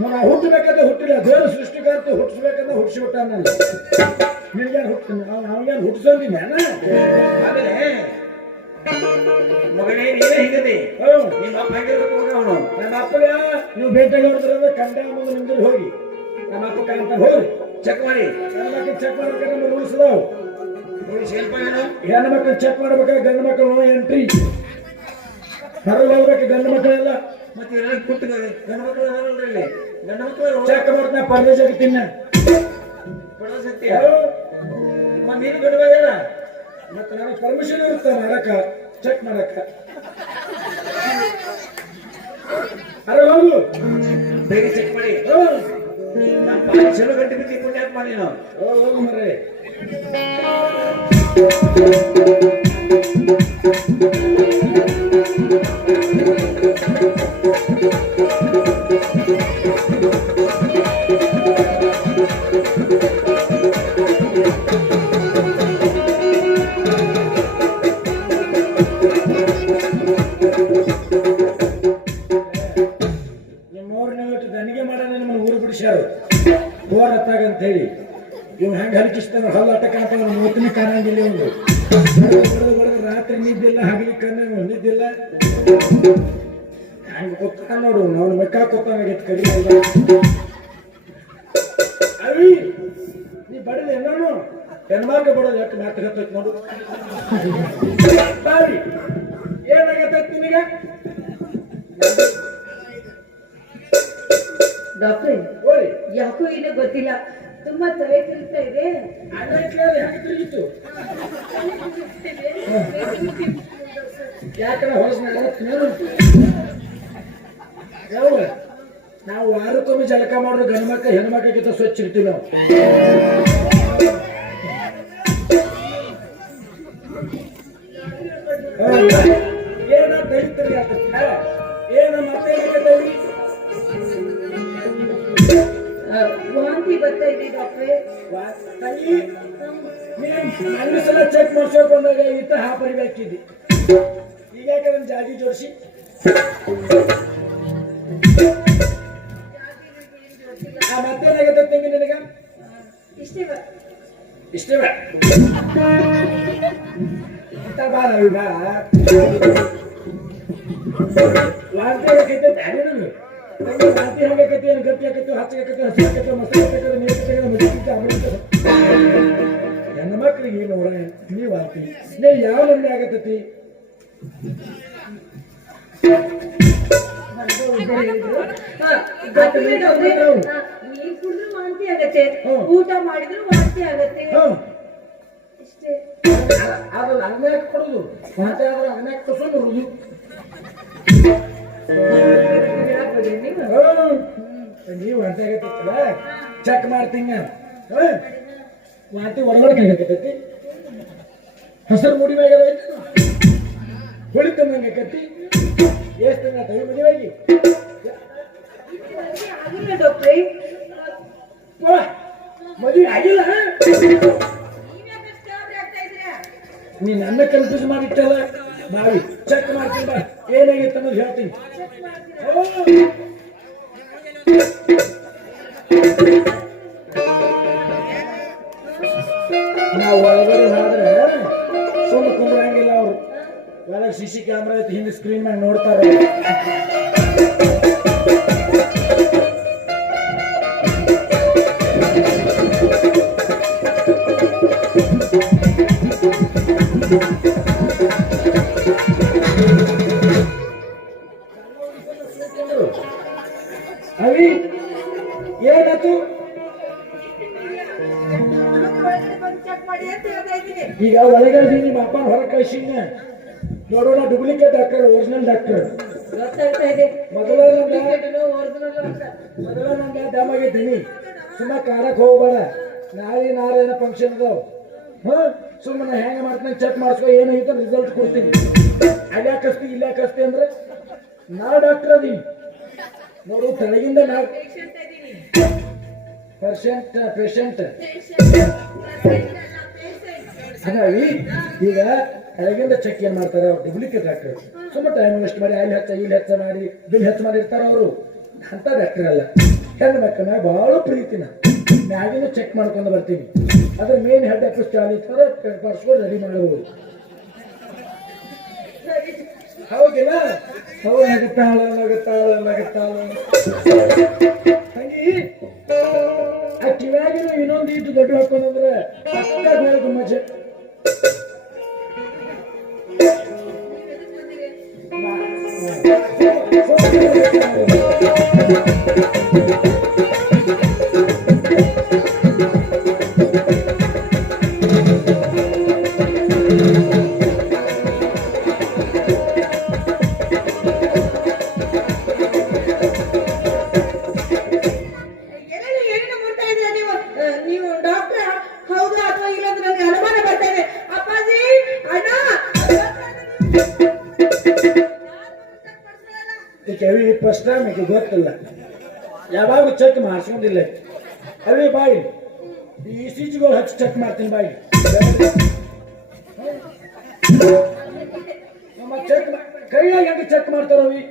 ನಾವು ಹುಟ್ಟಬೇಕಂತ ಹುಟ್ಟಿಲ್ಲ, ದೇವರ ಸೃಷ್ಟಿಕರ್ತ ಹುಟ್ಟಿಸ್ಬೇಕಂತ ಹುಟ್ಟಿಸಿಬಿಟ್ಟ ನಾನು. ನಿನ್ಗೇನು ಅವನಿಗೇನು ಹುಟ್ಟಿಸೋದಿಲ್ಲ. ಆದರೆ ಮಗನೇ ನೀವೇ ಹಿಂಗದಿ. ನಿಮ್ಮ ಅಪ್ಪ ಹೆಂಗಿರ್ಬೇಕು ಅವನು? ನಮ್ಮ ಅಪ್ಪಗೆ ನೀವು ಭೇಟಿಯಾಗಿ ಹೊಡೆದ್ರೆ ಕಂಡ ಮುಂದೆ ನಿಮ್ದಲ್ಲಿ ಹೋಗಿ ನಮ್ಮ ಅಪ್ಪ ಕಾಂತ ಹೋಗಿ ಚೆಕ್ ಮಾಡಿ. ಗಂಡು ಮಕ್ಕಳು ಚೆಕ್ ಮಾಡ್ಬೇಕಾದ್ರೆ ನಮ್ಮ ರೂಲ್ಸ್ ಅದಾವು. ಸ್ವಲ್ಪ ಏನು ಹೆಣ್ಣು ಮಕ್ಕಳು ಚೆಕ್ ಮಾಡ್ಬೇಕಾದ್ರೆ ಗಂಡು ಮಕ್ಕಳು ನೋ ಎಂಟ್ರಿ, ಹೊರಗೆ ಹೋಗ್ಬೇಕು ಗಂಡು ಮಕ್ಕಳೆಲ್ಲ. ಮತ್ತೆ ಎಲ್ಲ ಕೊಟ್ಟಿದ್ದಾರೆ ಗಂಡು ಮಕ್ಕಳು ಇಲ್ಲಿ ಗಂಡು ಮಕ್ಕಳು ಚೆಕ್ ಮಾಡ್ತಾ ಪರ್ವೇಜ್ ಆಗ್ತೀನಿ ಬಡ ಸತ್ಯ. ನೀನು ಗಂಡುವಾಗಿಲ್ಲ ಮತ್ತೆ ನನಗೆ ಪರ್ಮಿಷನ್ ಇರುತ್ತೆ ಮಾಡಕ್ಕ, ಚೆಕ್ ಮಾಡಕ್ಕ. ಅರೆ ಹೋಗು ಬೇಗ ಚೆಕ್ ಮಾಡಿ. ನಮ್ಮ ಚಲೋ ಗಂಟೆ ಬಿಟ್ಟು ಪುಣ್ಯಾತ್ ಮಾಡಿ ನಾವು ಹೋಗು ಮರ್ರೆ. ದನಿಗೆ ಮಾಡೋಣ ನಿಮ್ಮನ್ನು ಊರು ಬಿಡಿಸ್ಯಾರು ಬೋರ್ ಹತ್ತಾಗ ಅಂತ ಹೇಳಿ. ಇವ್ ಹೆಂಗ್ ಹಲಿಕಿಸ್ತಾನ ಹಲ್ಲು ಅಟಕ ಅಂತ ಮೂತಿನ ಕಾಣಂಗಿಲ್ಲ. ಒಂದು ರಾತ್ರಿ ನಿದ್ದಿಲ್ಲ, ಹಗಲಿ ಕಣ್ಣ ನಿದ್ದಿಲ್ಲ. ಹಂಗ ಕೂತಾನ ನೋಡು, ಅವ್ನ ಮೆಕ್ಕ ಕೂತಾನಾಗೈತಿ ಕಡಿ. ಅವಿ ನೀ ಬಡಲಿ ಏನೋ ಹೆಣ್ಮಾಕ ಬಡೋದು ಎಷ್ಟು ನಾಟಕ ಹತ್ತೈತಿ ನೋಡು. ಬಾರಿ ಏನಾಗತ್ತೈತಿ ನಿನಗ? ಡಾಕ್ಟ್ರೆ ಯಾಕೋ ಏನೋ ಗೊತ್ತಿಲ್ಲ, ತುಂಬಾ ತಲೆ ತಿರುಗ್ತಾ ಇದೆ. ತಿರುಗಿತ್ತು ಯಾಕಂದ್ರೆ ಹೊಲಸ್ನಾಗ ಯಾವ ನಾವು ವಾರಕ್ಕೊಮ್ಮೆ ಜಳಕ ಮಾಡಿದ್ರೆ ಗಂಡು ಮಕ್ಕಳು ಹೆಣ್ಣು ಮಕ್ಕಳಿಗಿಂತ ಸ್ವಚ್ಛ ಇರ್ತೀವಿ ನಾವು. ಏನ ತೆಗಿತೀರಿ ಏನ ಮತ್ತೆ ವಾಂತಿ ಬರ್ತಾ ಇದೆ ಡಾಕ್ಟ್ರೆ. ನೀವು ಸಲ ಚೆಕ್ ಮಾಡ್ಸೋಕೆ ಬಂದಾಗ ಇತ್ತ ಹಾಪರಿಬೇಕಿದ್ದಿ. ಈಗ ಯಾಕೆ ಅದನ್ನ ಜಾಗಿ ಜೋಡಿಸಿ ಮತ್ತೇನಾಗತ್ತೆ ತೆಂಗಿ ನಿನಗ? ಇಷ್ಟೇ ಬಾ ಬಾರ ಬಾ. ವಾಂತಿ ಆಗೈತೆ ದಾರಿ ನನಗೆ. ವಾಂತಿ ಹಾಗೈತಿ, ಏನು ಗಟ್ಟಿ ಆಕೈತಿ, ಹಚ್ಚಗೈತಿ, ಹಸಿ ಆಕೈತಿ, ಮೊಸರು ಆಕೈತಿ, ನೀರು ಆಕೈತಿ, ಮಜ್ಜಿಗೆ ಆಮೇಲೆ ಹೆಣ್ಣು ಮಕ್ಕಳಿಗೆ ನೋಡ ನೀ ವಾಂತಿ ನೀ ಯಾವ ನಂಬಿ ಆಗತ್ತೈತಿ? ನೀರ್ ಕುಡಿದ್ರು ವಾಂತಿ ಆಗತ್ತೆ, ಊಟ ಮಾಡಿದ್ರು ವಾಂತಿ ಆಗತ್ತೆ. ಇಷ್ಟೇ ಅದು ಅದ್ನ್ಯಾಕ ಕೊಡುದು ವಾಂತಿ ಆದ್ರೆ ಅದ್ನ್ಯಾಕ ತಗೊಂಡ್ಬರುದು. ನೀವು ವಾಂತಿ ಆಗತ್ತಲ್ಲ ಚೆಕ್ ಮಾಡ್ತೀನಿ. ವಾಂತಿ ಒಳಗಡೆ ಆಗತ್ತೈತಿ, ಹಸರು ಮುಡಿ ಮ್ಯಾಗ ಹೊಳಿತಂದಂಗೆ ಕತ್ತಿ. ಎಷ್ಟು ತಿಂಗಳ ತವಿ ಮದುವೆಯಾಗಿ ಡಾಕ್ಟ್ರೆ? ಮದುವೆ ಆಗಿಲ್ಲ. ನೀ ನನ್ನ ಕನ್ಫ್ಯೂಸ್ ಮಾಡಿಟ್ಟಲ್ಲ. ನಾವಿ ಚೆಕ್ ಮಾಡ್ತೀನಿ, ಏನಾಗಿತ್ತು ಅನ್ನೋದು ಹೇಳ್ತೀನಿ. ನಾವು ಒಳಗಡೆ ಹೋದ್ರೆ ಸುಮ್ಮನೆ ಕುಂದ್ರಂಗಿಲ್ಲ. ಅವರು ಒಳಗೆ CC ಕ್ಯಾಮ್ರಾ ಐತಿ, ಹಿಂದೆ ಸ್ಕ್ರೀನ್ ಮ್ಯಾಗ ನೋಡ್ತಾರೆ. ಅವಿ ಏನಾಯ್ತು? ಈಗ ಒಳಗೆ ನಿಮ್ಮ ಅಪ್ಪನ ಹೊರ ಕಳ್ಸಿನ ನೋಡೋಣ. Duplicate doctor, original doctor. ಮೊದಲ ನಂಗೆ ದಮ್ ಆಗಿದ್ದೀನಿ. ಸುಮ್ಮನೆ ಕಾರಕ್ಕೆ ಹೋಗ್ಬೇಡ. ನಾಳೆ ಫಂಕ್ಷನ್ ಅದಾವ. ಸುಮ್ಮನೆ ಹೆಂಗೆ ಮಾಡ್ತೀನಿ ಚೆಕ್ ಮಾಡಿಸ್ಕೊ, ಏನಾಗಿತ್ತು ರಿಸಲ್ಟ್ ಕೊಡ್ತೀನಿ. ಅಲ್ಲಿ ಯಾಕಸ್ತಿ ಇಲ್ಲಿ ಯಾಕಸ್ತಿ ಅಂದ್ರೆ ನಾ ಡಾಕ್ಟರ್ ಅದೀನಿ ನೋಡು. ತೆಳಗಿಂದ ನಾ ಪೇಷಂಟ್ ಹಾಗಾಗಿ ಈಗ ಕೆಳಗಿಂದ ಚೆಕ್ ಏನ್ ಮಾಡ್ತಾರೆ ಅವ್ರು ಡೂಪ್ಲಿಕೇಟ್ ಡಾಕ್ಟರ್. ಸುಮ್ಮನೆ ಟೈಮ್ ವೇಸ್ಟ್ ಮಾಡಿ ಅಲ್ಲಿ ಹೆಚ್ಚ ಇಲ್ಲಿ ಹೆಚ್ಚ ಮಾಡಿ ಬಿಲ್ ಹೆಚ್ಚು ಮಾಡಿರ್ತಾರ ಅವರು. ಅಂತ ಡಾಕ್ಟರ್ ಅಲ್ಲ. ಹೆಣ್ಣು ಮಕ್ಕಳ ಬಹಳ ಪ್ರೀತಿನ ಮ್ಯಾಗಿನ ಚೆಕ್ ಮಾಡ್ಕೊಂಡು ಬರ್ತೀನಿ. ಅದ್ರ ಮೇನ್ ಹೆಡ್ ಆಫೀಸ್ ಚಾಲಿ ಇರ್ತದೆ, ಪರ್ಸ್ಕೊಂಡು ರೆಡಿ ಮಾಡಬಹುದು. ಹೌದಿಲ್ಲ? ಹೌದು, ನಗುತ್ತಾಳ ನಗುತ್ತಾಳ ನಗುತ್ತಾಳ ತಂಗಿ. ಆ ಕಿವ್ಯಾಗಿನ ಇನ್ನೊಂದು ಇಟ್ಟು ದೊಡ್ಡ ಹಾಕೊಂಡ್ರೆ ಪಕ್ಕ ಬೇರೆ ಗುಮ್ಮಚ್ಚೆ. ನೀವು ಡಾಕ್ಟರ್ ಹೌದಾ ಅಥವಾ ಇಲ್ಲ ಅಂತ ನನಗೆ ಅನುಮಾನ ಬರ್ತಾ ಇದೆ. ಅಪ್ಪಾಜಿ, ಅಣ್ಣ, ಅವಿ ಫಸ್ಟ್ ಟೈಮ್ ಈಗ ಗೊತ್ತಿಲ್ಲ, ಯಾವಾಗ ಚೆಕ್ ಮಾಡಿಸ್ಕೊಂಡಿಲ್ಲ. ಅವಿ ಬಾಯಿ ಈ ಸಿಜಿಗಳು ಹಚ್ಚಿ ಚೆಕ್ ಮಾಡ್ತೀನಿ ಬಾಯಿ. ನಮ್ಮ ಚೆಕ್ ಕೈಯಾಗ ಹೆಂಗೆ ಚೆಕ್ ಮಾಡ್ತಾರ ಅವಿ?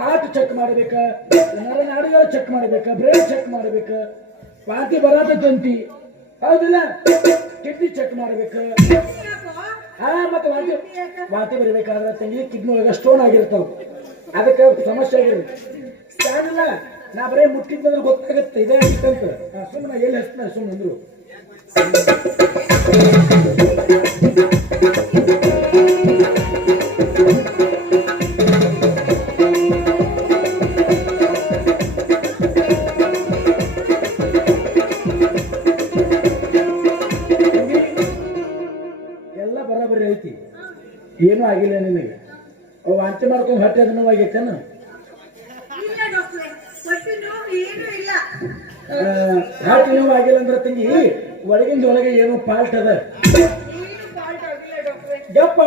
ಹಾರ್ಟ್ ಚೆಕ್ ಮಾಡ್ಬೇಕ, ನರನಾಡಿಗಳು ಚೆಕ್ ಮಾಡ್ಬೇಕ, ಬ್ರೈನ್ ಚೆಕ್ ಮಾಡ್ಬೇಕ, ವಾಂತಿ ಬರಾತಂತಿ ಹೌದಿಲ್ಲ, ಕಿಡ್ನಿ ಚೆಕ್ ಮಾಡ್ಬೇಕ. ಹಾ, ಮತ್ತೆ ವಾಂತಿ ಬರಬೇಕಾದ್ರೆ ತಂಗಿ ಕಿಡ್ನಿ ಒಳಗ ಸ್ಟೋನ್ ಆಗಿರ್ತಾವ, ಅದಕ್ಕೆ ಸಮಸ್ಯೆ ಆಗಿರುತ್ತೆ. ಸ್ಕ್ಯಾನ್ ಇಲ್ಲ, ನಾ ಬರೀ ಮುಟ್ಟಿದ್ರೆ ಗೊತ್ತಾಗುತ್ತೆ ಇದೇ ಆಗಿತ್ತಂತ. ಸುಮ್ಮನೆ ಎಲ್ಲಿ ಹಚ್ತಾರೆ ಸುಮ್ಮನೆ ಎಲ್ಲ ಬರಾಬರಿ ಐತಿ, ಏನೂ ಆಗಿಲ್ಲ ನಿನಗೆ. ಅವು ವಾಂತಿ ಮಾಡ್ಕೊಂಡು ಹೊಟ್ಟೆ ಅದು ನೋವಾಗೈತೇನು? ಹಾರ್ಟ್ ನೋವು ಆಗಿಲ್ಲ ಅಂದ್ರೆ ತಂಗಿ ಒಳಗಿಂದ ಒಳಗೆ ಏನೋ ಫಾಲ್ಟ್ ಅದ. ಗಪ್ಪ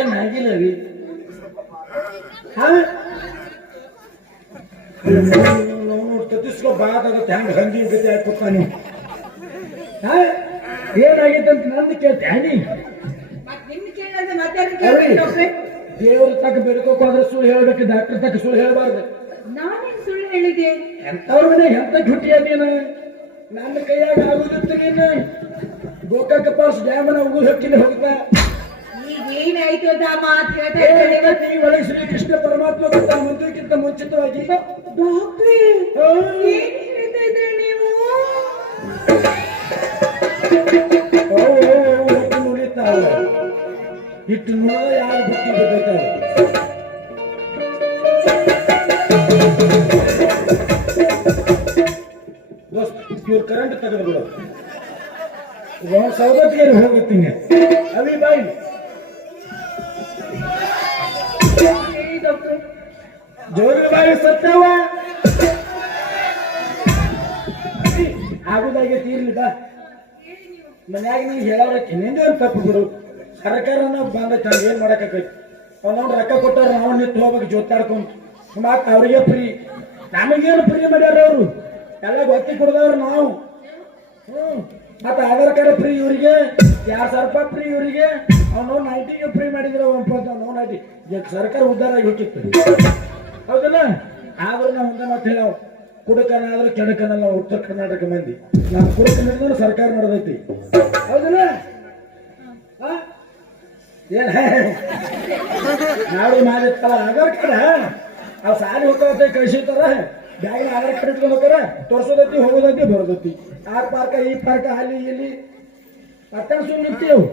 ಏನಾಗಿಲ್ಲ ರೀ. ತತ್ತಿಸ್ಕೊ ಬಾದಾಗತ್ತೆ, ಹೆಂಗ ಹಂಗಿ ಗತಿ ಹಾಕ್ಕೊತಾನೆ. ಏನಾಗಿತ್ತು ಅಂತ ನಂದು ಕೇಳ್ತೆ ಹಂಗಿ. ದೇವ್ರ ತಕ್ಕ ಬೆಳ್ಕೋಕ್ ಹೋದ್ರೆ ಸುಳ್ಳು ಹೇಳ್ಬೇಕು, ಡಾಕ್ಟರ್ ತಕ್ಕ ಸುಳ್ಳು ಹೇಳ್ಬಾರ್ದು. ನಾನೇನ್ ಸುಳ್ಳು ಹೇಳಿದೆ? ಎಂತವ್ರ ಮನೆ ಎಂತ ಘುಟಿಯ ನೀನು, ನನ್ನ ಕೈಯಾಗ ಆಗುದಿತ್ತು ನೀನು. ಗೋಕಾಕ ಪಾಸ್ ಡ್ಯಾಮನ ಉಗುರು ಹಕ್ಕಿನ ಹೋಗ್ತಾ. ಏನಾಯ್ತು ಅಂತ ಮಾತು ಹೇಳ್ತಾ ಇದ್ದಾರೆ. ಈ ಒಳಗೆ ಶ್ರೀ ಕೃಷ್ಣ ಪರಮಾತ್ಮ ಗೊತ್ತಾ ಮಂತ್ರಕ್ಕಿಂತ ಮುಂಚಿತವಾಗಿ. ಡಾಕ್ಟ್ರೇ, ಏನ್ ಹೇಳ್ತಾ ಇದ್ರೆ ನೀವು? ಹಿಟ್ಟು ನುಡಿತಾವ, ಹಿಟ್ಟು ನೋಡ ಯಾರು ಬುತ್ತಿ ಗೊತ್ತಾಯ್ತಾವ. ಇವ್ರ ಕರೆಂಟ್ ತೆಗೆದು ಬಿಡು, ಸೌದತ್ತಿಗೆ ಹೋಗುತ್ತೀನಿ. ಅವಿ ಬಾಯಿ ಜೋಗಿ ಬಾಯಿ ಸತ್ತವ ಆಗುದಾಗೈತಿ. ಇರ್ಲಿ ಬಾ, ಮನ್ಯಾಗ ನೀವು ಹೇಳೋರಕ್ಕೆ ನಿಂದೇನು ತಪ್ಪು ಬಿಡು. ಸರ್ಕಾರನ ಬಂದೈತೆ, ಏನ್ ಮಾಡಕೈತಿ. ಅವ್ನವ್ನು ರೊಕ್ಕ ಕೊಟ್ಟಾರ, ನಾವು ನಿಂತು ಹೋಗ್ಬೇಕು ಜೋತಾಡ್ಕೊಂತ. ಮತ್ತ ಅವ್ರಿಗೆ ಫ್ರೀ, ನಮಗೇನು ಫ್ರೀ ಮಾಡ್ಯಾರ ಅವರು, ಎಲ್ಲ ಗೊತ್ತಿ ಕೊಡ್ದವ್ರು ನಾವು. ಮತ್ತೆ ಆಧಾರ್ ಕಾರ್ಡ್ ಫ್ರೀ ಇವರಿಗೆ, 2,000 ರೂಪಾಯಿ ಫ್ರೀ ಇವರಿಗೆ. ಅವ್ನು 90ಗೆ ಫ್ರೀ ಮಾಡಿದ್ರೆ 90 ಸರ್ಕಾರ ಉದ್ಧಾರ ಆಗಿ ಹೋಗಿತ್ತು ಹೌದಲ್ಲ. ಆದ್ರೂ ನಾವು ಒಂದೇ ಮಾತು ಹೇಳ, ಕುಡುಕನಾದ್ರೂ ಕೆಡಕನಲ್ಲ ಉತ್ತರ ಕರ್ನಾಟಕ ಮಂದಿ. ನಾವು ಕುಡುಕ ನಡೆದ್ರೆ ಸರ್ಕಾರ ನಡೆದೈತಿ ಹೌದಲ್ಲ. ಏನ ನಾಳೆ ಮಾಡಿರ್ತಾರ ಆಧಾರ್ ಕಾರ್ಡ್, ಅವ್ ಸಾಲಿ ಹೋಗ್ತಾವ ಕಳಿಸಿರ್ತಾರ, ಬ್ಯಾಗಿನ ಆಧಾರ್ ಕಾರ್ಡ್ ಇಟ್ಕೊಂಡು ಹೋಗ್ತಾರ, ತೋರ್ಸೋದೈತಿ ಹೋಗೋದೈತಿ ಬರೋದೈತಿ. ಆ ಪಾರ್ಕ ಈ ಪಾರ್ಕ ಅಲ್ಲಿ ಇಲ್ಲಿ ಅತ್ತ ಸುಮ್ಮನಿರ್ತೀವ್.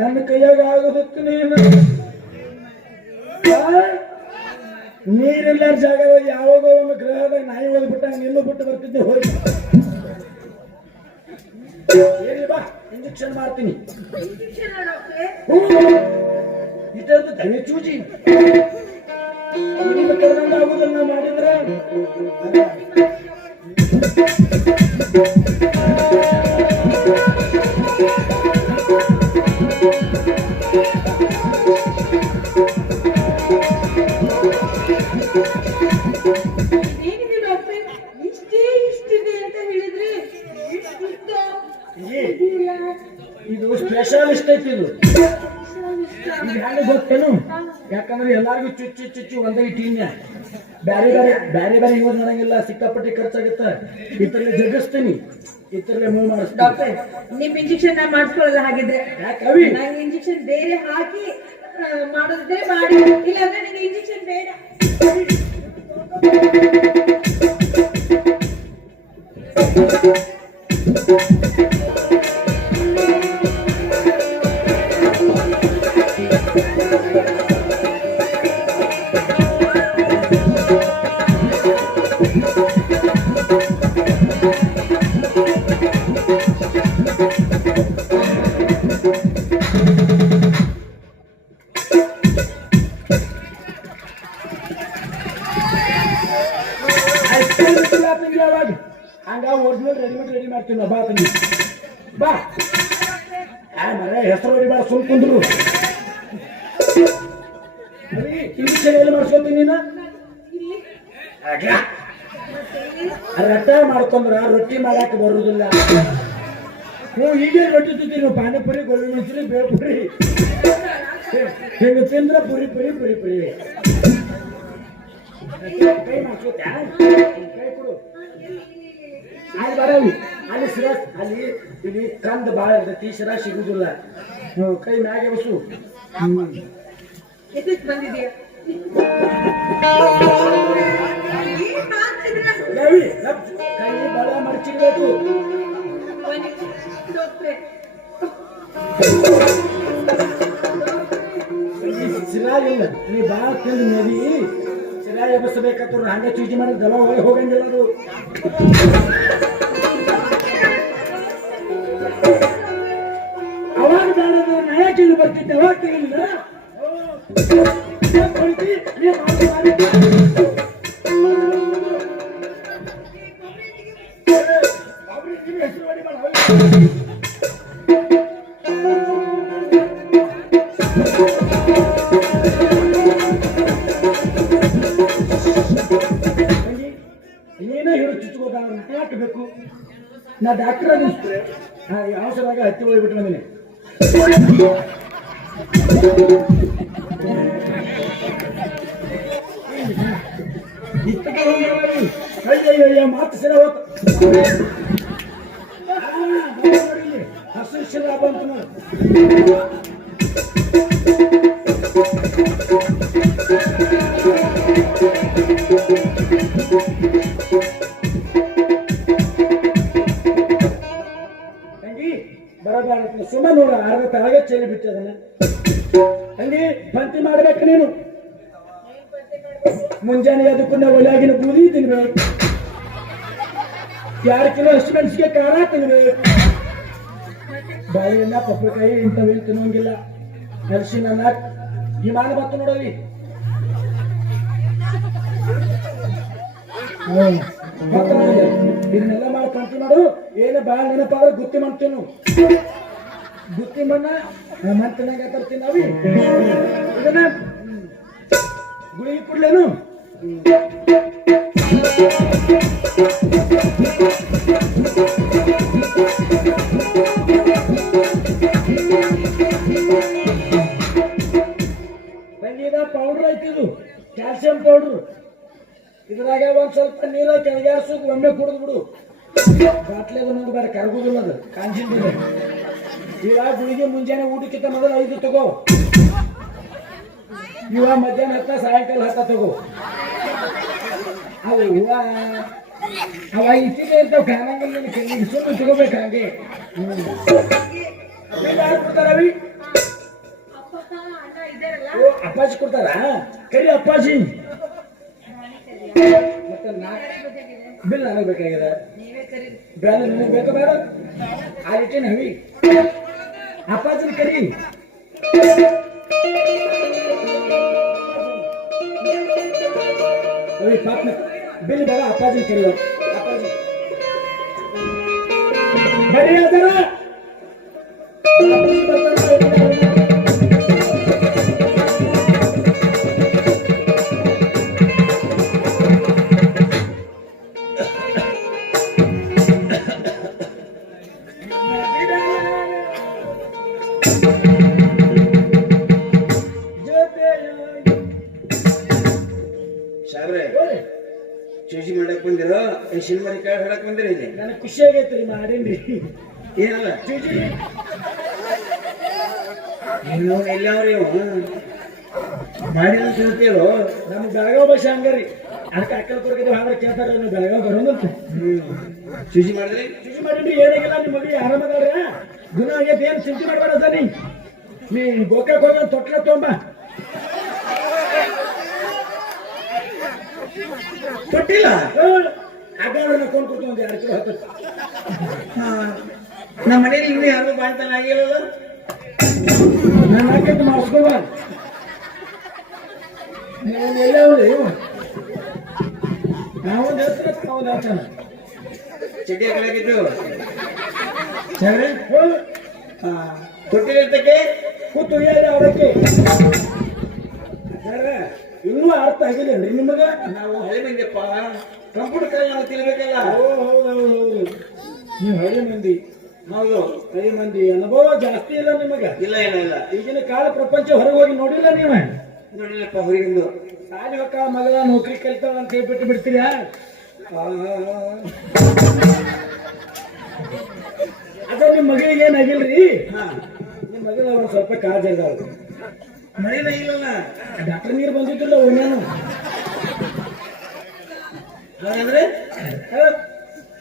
ನನ್ನ ಕೈಯಾಗ ಆಗೋದತ್ತು ನೀನು. ನೀರಿಲ್ಲ ಜಾಗದಾಗ ಯಾವಾಗ ಒಂದು ಗ್ರಹದಾಗ ನಾಯಿ ಹೋಗ್ಬಿಟ್ಟ ನಿಲ್ಲು ಬಿಟ್ಟು ಬರ್ತಿದ್ದೆ. ಹೋಗಿ ಹೇಳಿ ಬಾ, ಇಂಜೆಕ್ಷನ್ ಮಾಡ್ತೀನಿ. ಇಷ್ಟೊಂದು ದನಿ ಚೂಚಿ ಆಗುದನ್ನ ಮಾಡಿದ್ರೆ ಸ್ಪೆಷಲಿಸ್ಟ್ ಐತಿ ಇದು ಈಗ ಹೆಂಗೆ ಗೊತ್ತೇನು ಯಾಕಂದ್ರೆ ಎಲ್ಲಾರ್ಗು ಚುಚ್ಚಿ ಚುಚ್ಚಿ ಒಂದೇ ಇಟ್ಟಿನ್ಯ ಬ್ಯಾರೆ ಯೂಸ್ ಮಾಡಂಗಿಲ್ಲ ಸಿಕ್ಕಾಪಟ್ಟಿ ಖರ್ಚಾಗುತ್ತ ಇತರಲ್ಲೇ ಜಗಿಸ್ತೀನಿ ಇತರಲ್ಲೇ ಮೂವ್ ಮಾಡಿಸ್ತೀನಿ ಡಾಕ್ಟರ್ ನಿಮ್ ಇಂಜೆಕ್ಷನ್ ನಾ ಮಾಡಿಸ್ಕೊಳ್ಳಲ್ಲ ಹಾಗಿದ್ರೆ ಯಾಕವಿ ನಂಗೆ ಇಂಜೆಕ್ಷನ್ ಬೇರೆ ಹಾಕಿ ಮಾಡೋದಿದ್ರೆ ಮಾಡಿ ಇಲ್ಲಾಂದ್ರೆ ನಿಂಗೆ ಇಂಜೆಕ್ಷನ್ ಬೇಡ ಹಂಗ ಒರಿಜಿನಲ್ ರೆಡಿ ಮಾಡ್ತೀವಿ ನಾವು ಬಾ ತಂಗಿ ಬಾ ಮರ ಹೆಸರು ಹೊಡಿ ಬೇಡ ಸುಮ್ ಕುಂದ್ರು ಇಂಜೆಕ್ಷನ್ ಎಲ್ಲಿ ಮಾಡ್ಸ್ಕೊತೀನಿ ನೀನು ರಟ್ಟ ಮಾಡ್ಕೊಂಡ್ರ ರೊಟ್ಟಿ ಮಾಡಾಕ ಬರುದಿಲ್ಲ ನೀವು ಈಗೇ ರೊಟ್ಟಿ ತಿಂತೀರಿ ನೀವು ಪಾನಿಪುರಿ ಗೋಬಿ ಮಂಚೂರಿ ಬೇಪುರಿ ಹಿಂಗ ತಿಂದ್ರ ಪುರಿ ಪುರಿ ಪುರಿ ಪುರಿ ಕೈ ಮಾಡ್ಸ್ಕೊತ್ಯಾ ಕೈ ಕೊಡು ಅಲ್ಲಿ ಬರವಿ ಅಲ್ಲಿ ಶಿರಾ ಅಲ್ಲಿ ಇಲ್ಲಿ ಕಂದ ಬಾಳ ಇರ್ತೈತಿ ಶಿರಾ ಸಿಗುದಿಲ್ಲ ಕೈ ಮ್ಯಾಗೆ ಬಸು ಎಷ್ಟಕ್ಕೆ ಬಂದಿದೆಯಾ ರವಿ ಕೈ ಬಳ ಮಡಚಿರ್ಬೇಕು ಶಿರಾ ಇಲ್ಲ ನೀ ಬಾಳ ತಿಂದು ನದಿ ಶಿರಾ ಎಬ್ಬಸಬೇಕಾದ್ರು ಹಂಗೆ ಚೂಜಿ ಮಾಡಿ ದವ ಒಳಗೆ ಹೋಗಂಗಿಲ್ಲ ಅದು ಅವಾಗ ಬೇಡ ನಾಯಕ ಇಲ್ಲಿ ಬರ್ತಿದ್ದೆ ಅವಾಗ ತೆಗಿಲಿಲ್ಲ ನೀನೇ ಹೇಳಿ ಚುಚ್ಚುಕೋದ ಹಾಕಬೇಕು ನಾ ಡಾಕ್ಟರ್ ಅವಸರಾಗ ಹತ್ತಿ ಹೋಗ್ಬಿಟ್ಟು ಬಂದಿನಿ ಅಯ್ಯಯ್ಯ ಮಾತು ಸರಿ ಹೋತ ಹಸಿರು ಶಿರಾ ಬಂತು ನೋಡಿ ತಂಗಿ ಬರಬಾರ ಸುಮ್ಮ ನೋಡ ಅರ್ಧ ತಳಗೆ ಚೆಲ್ಲಿ ಬಿಟ್ಟದನ್ನ ತಂಗಿ ಪಂಕ್ತಿ ಮಾಡ್ಬೇಕು ನೀನು ಮುಂಜಾನೆ ಅದಕ್ಕೂ ಒಳಗಿನ ಬೂದಿ ತಿನ್ಬೇಕು 2 ಕಿಲೋ ಹಸಿಮೆಣಸಿಗೆ ಖಾರ ತಿನ್ಬೇಕು ಬಾಳೆಹಣ್ಣ ಪಪ್ಪಕಾಯಿ ಇಂಥವೇನು ತಿನ್ನೋಂಗಿಲ್ಲ ಅರಿಶಿನ ವಿಮಾನ ಬತ್ತು ನೋಡವಿ ಇದನ್ನೆಲ್ಲ ಮಾಡಿ ಪಂಕ್ತಿ ಮಾಡು ಏನು ಬಾಳ ನೆನಪಾದ್ರೆ ಗುತ್ತಿ ಮಾಡ್ತೇನು ಗುತ್ತಿ ಮಣ್ಣ ಮಂತನಾಗ ತರ್ತೀನಿ ನಾವಿ ಇದನ್ನ ಗುಳಿಗೆ ಕೊಡ್ಲೇನು ಪೌಡರ್ ಐತಿದು ಕ್ಯಾಲ್ಸಿಯಂ ಪೌಡರ್ ಇದ್ರಾಗ ಒಂದ್ ಸ್ವಲ್ಪ ನೀರ ಕೆಳಗಾಡ್ಸೋದು ಒಮ್ಮೆ ಕುಡಿದು ಬಿಡು ಬಾಟ್ಲೆ ಒಂದೊಂದು ಬೇರೆ ಕರಗುದಿಲ್ಲ ಅದು ಕಾಂಜಿನ ಈಗ ಗುಳಿಗೆ ಮುಂಜಾನೆ ಊಟಕ್ಕಿಂತ ಮೊದಲು 5 ತಗೋ ಇವ ಮಧ್ಯಾಹ್ನ 10 ಸಾಯಂಕಾಲ 10 ತಗೋ ಅವು ಇವ ಅವ ಇಟ್ಟಿಗೆ ಇರ್ತಾವ ಕಾಣಂಗಿಲ್ಲ ಸುಮ್ಮನೆ ತಗೋಬೇಕು ಹಾಗೆ ಕೊಡ್ತಾರವಿ ಅಪ್ಪಾಜಿ ಕೊಡ್ತಾರ ಕರಿ ಅಪ್ಪಾಜಿ ಮತ್ತೆ ಬಿಲ್ ನನಗೆ ಬೇಕಾಗಿದೆ ಬ್ಯಾಡ ನಿನಗೆ ಬೇಕಾ ಬೇಡ ಆ ರೀತಿ ನವಿ ಅಪ್ಪಾಜಿನ ಕರಿ ಪಾಪ ಬಿಲ್ ಬೇಡ ಅಪ್ಪಾಜಿನ ಕರಿ ಅಪ್ಪಾಜಿ ಬರೀ ಅದರ ಮಾಡಕ್ ಬಂದಿರೋ ಸಿನಿಮಾ ಕಾಳು ಹೇಳಕ್ ಬಂದಿರ ಇಲ್ಲಿ ನನಗೆ ಖುಷಿ ಆಗೈತ್ರಿ ಮಾಡೇನ್ರಿ ಏನಲ್ಲ ಚೂಚಿ ಇನ್ನು ಎಲ್ಲವ್ರಿ ಮಾಡಿ ಅಂತ ಹೇಳ್ತೀರೋ ನಮ್ಗೆ ಬೆಳಗಾವ್ ಭಾಷೆ ಹಂಗಾರಿ ಅದಕ್ಕೆ ಅಕ್ಕಲ್ ಕೊರಗಿದ್ರೆ ಹಾಗೆ ಕೇಳ್ತಾರೆ ನೀವು ಬೆಳಗಾವ್ ಬರೋದಂತ ಶುಚಿ ಮಾಡಿದ್ರಿ ಚೂಚಿ ಮಾಡಿದ್ರಿ ಏನಾಗಿಲ್ಲ ನಿಮ್ಮ ಮಗಳಿಗೆ ಆರಾಮದಾರ ಗುಣ ಆಗೈತೆ ಏನು ಚಿಂತೆ ಮಾಡಬೇಡ ನೀ ಗೋಕಾಕ್ ಹೋಗಿ ಒಂದು ತೊಟ್ಲ ತೊಗೊಂಬ ಕೊಟ್ಟಿಲ್ಲ ಅಗಾಡ ಕೊಂಡು ಕೊಡ್ತು ಒಂದು 2 ಕಿಲೋ ಹತ್ತು ನಮ್ಮ ಮನೇಲಿ ಇನ್ನೂ ಯಾರು ಬಾಳ್ತಾನ ಆಗಿಲ್ಲ ನಾನು ಹಾಕಂತ ಮಾಡಿಸ್ಕೋಬ ನೀವು ಎಲ್ಲ ನಾವೊಂದು ಹೇಳ್ತಾರೆ ನಾವೊಂದು ಹೇಳ್ತಾನೆ ಚಡ್ಡಿ ಹಾಕಲಾಗಿದ್ದು ಸರಿ ಕೊಟ್ಟಿರ್ತಕ್ಕೆ ಕೂತು ಹೇಳಿ ಅವಕ್ಕೆ ಇನ್ನೂ ಅರ್ಥ ಆಗಿಲ್ಲೇನ್ರಿ ನಿಮಗ ನಾವು ಹಳೆ ಮಂದಿಯಪ್ಪ ಕಂಪ್ಯೂಟರ್ ಕೈ ನಾವು ತಿಳ್ಬೇಕಲ್ಲ ಹೌದು ನೀವು ಹಳ್ಳಿ ಮಂದಿ ಹೌದು ಹಳ್ಳಿ ಮಂದಿ ಅನುಭವ ಜಾಸ್ತಿ ಇಲ್ಲ ನಿಮಗ ಇಲ್ಲ ಇಲ್ಲ ಇಲ್ಲ ಈಗಿನ ಕಾಲ ಪ್ರಪಂಚ ಹೊರಗೆ ಹೋಗಿ ನೋಡಿಲ್ಲ ನೀವು ನೋಡಿಲ್ಲಪ್ಪ ಹೊರಗಿಂದು ಸಾಲಿ ಹೊಕ್ಕ ಮಗಳ ನೌಕರಿ ಕಲಿತಾಳ ಅಂತ ಹೇಳಿ ಬಿಟ್ಟು ಬಿಡ್ತೀರಾ ಅದ ನಿಮ್ಮ ಮಗಳಿಗೆ ಏನಾಗಿಲ್ರಿ ಹಾ ನಿಮ್ಮ ಮಗಳ ಒಂದ್ ಸ್ವಲ್ಪ ಕಾಜಾಗ ಮಳೆನ ಇಲ್ಲಲ್ಲ ಡಾಕ್ಟರ್ ನೀರು ಬಂದಿದ್ದಿಲ್ಲ ಒಣ್ಣೇನು ಹಾಗಾದ್ರೆ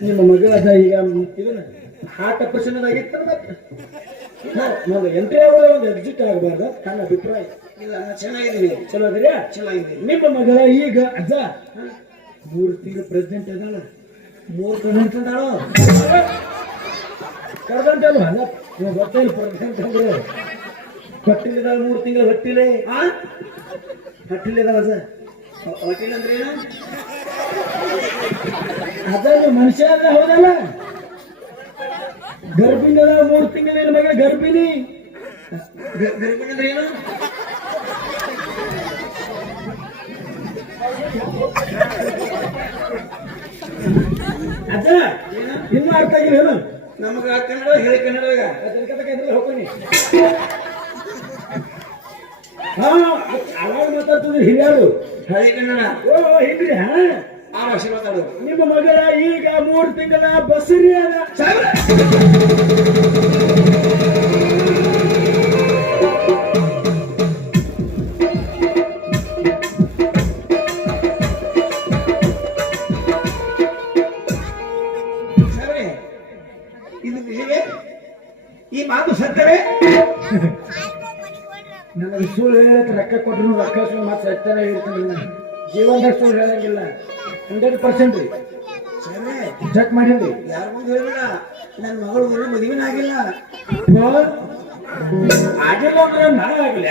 ನಿಮ್ಮ ಮಗಳ ಅದ ಈಗ ಇದನ್ನ ಹಾರ್ಟ್ ಆಪರೇಷನ್ ಆಗಿತ್ತು ಮತ್ತೆ ನಾವು ಎಂಟ್ರಿ ಆಗೋದ ಒಂದು ಎಕ್ಸಿಟ್ ಆಗಬಾರ್ದು ನನ್ನ ಅಭಿಪ್ರಾಯ ಇಲ್ಲ ನಾ ಚೆನ್ನಾಗಿದ್ದೀನಿ ಚಲೋ ಅದ್ರಿಯಾ ಚೆನ್ನಾಗಿದ್ದೀನಿ ನಿಮ್ಮ ಮಗಳ ಈಗ ಅಜ್ಜ 3 ತಿಂಗಳು ಪ್ರೆಸಿಡೆಂಟ್ ಅದಲ್ಲ 3 ಪ್ರೆಸೆಂಟ್ ಅಂತಾಳು ಕರ್ದಂಟ ಅಲ್ವಾ ಅಲ್ಲ ನೀವು ಗೊತ್ತಿಲ್ಲ ಪ್ರೆಸಿಡೆಂಟ್ ಅಂದ್ರೆ ಹೊಟ್ಟಿಲಿದಾಗ 3 ತಿಂಗಳು ಹೊಟ್ಟಿಲೆ ಹೊಟ್ಟಿಲಿದಾವ ಅಜ್ಜ ಹೋಟೆಲ್ ಅಂದ್ರೆ ಏನು ಅದನ್ನು ಮನುಷ್ಯ ಅಲ್ಲ ಹೌದಲ್ಲ ಗರ್ಭಿಣಿದ 3 ತಿಂಗಳ ಮಗಳ ಗರ್ಭಿಣಿ ಗರ್ಭಿಣಿ ಅಂದ್ರೆ ಏನು ಅಜ್ಜ ಇನ್ನೂ ಅರ್ಥ ಆಗಿಲ್ಲ ಏನು ನಮಗ ಕನ್ನಡ ಹೇಳಿ ಕನ್ನಡದಾಗ ಹೋಗ್ತೀನಿ ಹಾ ಅವಾಗ ಮಾತಾಡ್ತಿದ್ರಿ ಹಿರಿಯರು ಹಳೆ ಕನ್ನಡ ಓ ಹಿಂದ್ರಿ ಹಾ ಆ ಭಾಷೆ ಮಾತಾಡು ನಿಮ್ಮ ಮಗಳ ಈಗ 3 ತಿಂಗಳ ಬಸರಿ ಅದ ಸರಿ ಇದು ನಿಜವೇ ಈ ಮಾತು ಸತ್ಯವೇ ನನಗೆ ಸುಳ್ಳು ಹೇಳಕ್ಕೆ ರೊಕ್ಕ ಕೊಟ್ಟರು ರೊಕ್ಕ ಸುಳ್ಳು ಮಾತು ಸತ್ಯನೇ ಹೇಳ್ತೀನಿ ನಾನು ಜೀವನದಾಗ ಸುಳ್ಳು ಹೇಳಂಗಿಲ್ಲ 100% ರೀ ಸರಿ ಚೆಕ್ ಮಾಡೀನಿ ಯಾರ ಮುಂದೆ ಹೇಳ್ಬೇಡ ನನ್ನ ಮಗಳು ಮದುವೆನ ಆಗಿಲ್ಲ ಆಗಿಲ್ಲ ಅಂದ್ರೆ ನಾಳೆ ಆಗಲಿ